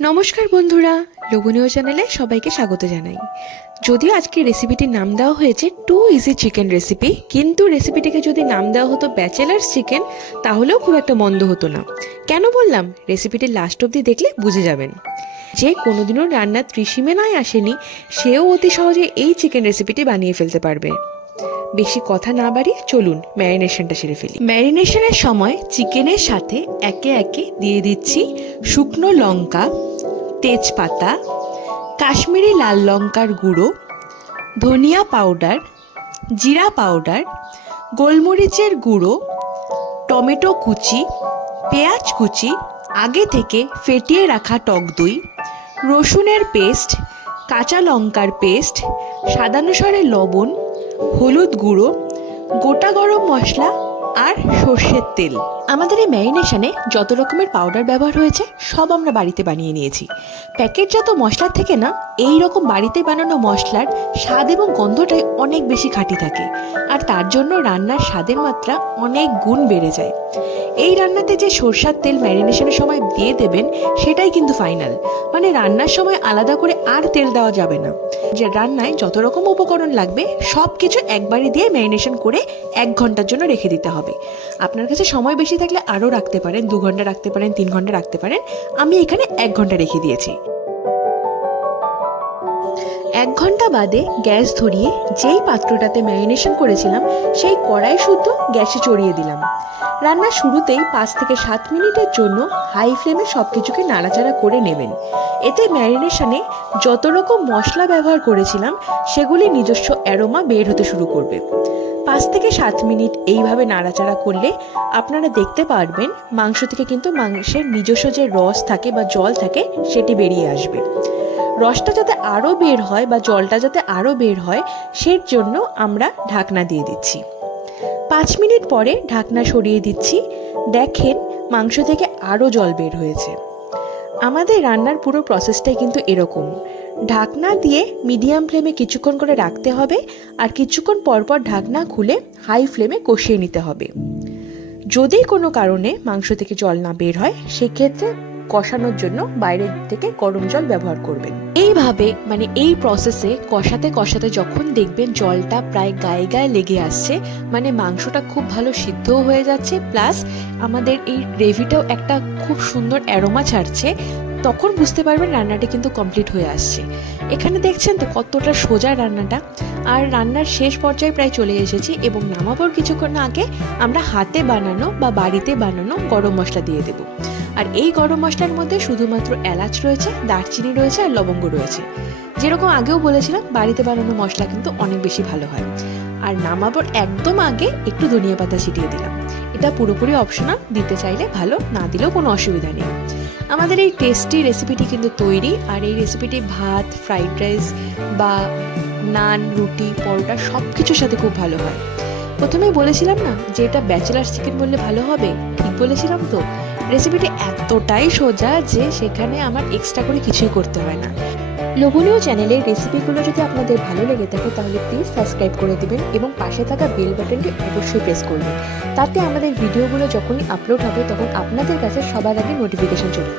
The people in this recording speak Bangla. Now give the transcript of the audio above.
নমস্কার বন্ধুরা, লোভনীয় চ্যানেলে সবাইকে স্বাগত জানাই। যদিও আজকে রেসিপিটির নাম দেওয়া হয়েছে টু ইজি চিকেন রেসিপি কিন্তু রেসিপিটিকে যদি নাম দেওয়া হতো ব্যাচেলার্স চিকেন তাহলেও খুব একটা মন্দ হতো না। কেন বললাম? রেসিপিটির লাস্ট অবধি দেখলে বুঝে যাবেন। যে কোনোদিনও রান্নার ত্রিসীমেনায় আসেনি, সেও অতি সহজে এই চিকেন রেসিপিটি বানিয়ে ফেলতে পারবে। বেশি কথা না বাড়িয়ে চলুন ম্যারিনেশনটা সেরে ফেলি। ম্যারিনেশনের সময় চিকেনের সাথে একে একে দিয়ে দিচ্ছি শুকনো লঙ্কা, তেজপাতা, কাশ্মীরি লাল লঙ্কার গুঁড়ো, ধনিয়া পাউডার, জিরা পাউডার, গোলমরিচের গুঁড়ো, টমেটো কুচি, পেঁয়াজ কুচি, আগে থেকে ফেটিয়ে রাখা টক দই, রসুনের পেস্ট, কাঁচা লঙ্কার পেস্ট সাদানুসারে লবণ হলুদ গুঁড়ো, গোটা গরম মশলা আর সর্ষের তেল। আমাদের এই ম্যারিনেশনে যত রকমের পাউডার ব্যবহার হয়েছে, সব আমরা বাড়িতে বানিয়ে নিয়েছি। প্যাকেটজাত মশলার থেকে না এই রকম বাড়িতে বানানো মশলার স্বাদ এবং গন্ধটাই অনেক বেশি খাঁটি থাকে। আর তার জন্য রান্নার স্বাদের মাত্রা অনেক গুণ বেড়ে যায়। এই রান্নাতে যে সরষার তেল ম্যারিনেশনের সময় দিয়ে দেবেন, সেটাই কিন্তু ফাইনাল। মানে রান্নার সময় আলাদা করে আর তেল দেওয়া যাবে না। যে রান্নায় যত রকম উপকরণ লাগবে সব কিছু একবারে দিয়ে ম্যারিনেশন করে এক ঘণ্টার জন্য রেখে দিতে হবে। আপনার কাছে সময় বেশি থাকলে আরও রাখতে পারেন, দু ঘণ্টা রাখতে পারেন, তিন ঘণ্টা রাখতে পারেন। আমি এখানে এক ঘণ্টা রেখে দিয়েছি। এক ঘণ্টা বাদে গ্যাস ধরিয়ে যেই পাত্রটাতে ম্যারিনেশন করেছিলাম, সেই কড়াই শুদ্ধ গ্যাসে চড়িয়ে দিলাম। রান্নার শুরুতেই পাঁচ থেকে সাত মিনিটের জন্য হাই ফ্লেমে সব কিছুকে নাড়াচাড়া করে নেবেন। এতে ম্যারিনেশনে যত রকম মশলা ব্যবহার করেছিলাম, সেগুলি নিজস্ব অ্যারোমা বের হতে শুরু করবে। পাঁচ থেকে সাত মিনিট এইভাবে নাড়াচাড়া করলে আপনারা দেখতে পারবেন মাংস থেকে কিন্তু মাংসের নিজস্ব যে রস থাকে বা জল থাকে, সেটি বেরিয়ে আসবে। রসটা যাতে আরও বের হয় বা জলটা যাতে আরও বের হয়, সের জন্য আমরা ঢাকনা দিয়ে দিচ্ছি। পাঁচ মিনিট পরে ঢাকনা সরিয়ে দিচ্ছি। দেখেন মাংস থেকে আরও জল বের হয়েছে। আমাদের রান্নার পুরো প্রসেসটাই কিন্তু এরকম। ঢাকনা দিয়ে মিডিয়াম ফ্লেমে কিছুক্ষণ করে রাখতে হবে আর কিছুক্ষণ পরপর ঢাকনা খুলে হাই ফ্লেমে কষিয়ে নিতে হবে। যদি কোনো কারণে মাংস থেকে জল না বের হয়, সেক্ষেত্রে কষানোর জন্য বাইরের থেকে গরম জল ব্যবহার করবেন। এইভাবে মানে এই প্রসেসে কষাতে কষাতে যখন দেখবেন জলটা প্রায় গায়ে গায়ে লেগে আসছে মানে মাংসটা খুব ভালো সিদ্ধও হয়ে যাচ্ছে প্লাস আমাদের এই গ্রেভিটাও একটা খুব সুন্দর অ্যারোমা ছাড়ছে, তখন বুঝতে পারবেন রান্নাটা কিন্তু কমপ্লিট হয়ে আসছে। এখানে দেখছেন তো কতটা সোজা রান্নাটা। আর রান্নার শেষ পর্যায়ে প্রায় চলে এসেছি এবং নামাবার কিছুক্ষণ আগে আমরা হাতে বানানো বা বাড়িতে বানানো গরম মশলা দিয়ে দেবো। আর এই গরম মশলার মধ্যে শুধুমাত্র এলাচ রয়েছে, দারচিনি রয়েছে আর লবঙ্গ রয়েছে। যেরকম আগেও বলেছিলাম, বাড়িতে বানানো মশলা কিন্তু অনেক বেশি ভালো হয়। আর নামাবার একদম আগে একটু ধনিয়া পাতা ছিটিয়ে দিলাম। এটা পুরোপুরি অপশনাল দিতে চাইলে ভালো, না দিলেও কোনো অসুবিধা নেই। আমাদের এই টেস্টি রেসিপিটি কিন্তু তৈরি, আর এই রেসিপিটি ভাত ফ্রাইড রাইস বা নান, রুটি, পরোটা সব কিছুর সাথে খুব ভালো হয়। প্রথমেই বলেছিলাম না যে এটা ব্যাচেলার চিকেন বললে ভালো হবে? ঠিক বলেছিলাম তো। রেসিপিটি এতটাই সোজা যে সেখানে আমার এক্সট্রা করে কিছুই করতে হয় না লোভনীয় চ্যানেলের রেসিপিগুলো যদি আপনাদের ভালো লেগে থাকে, তাহলে প্লিজ সাবস্ক্রাইব করে দেবেন এবং পাশে থাকা বেল বাটনটি অবশ্যই প্রেস করবেন তাতে আমাদের ভিডিওগুলো যখনই আপলোড হবে, তখন আপনাদের কাছে সবার আগে নোটিফিকেশন চলে।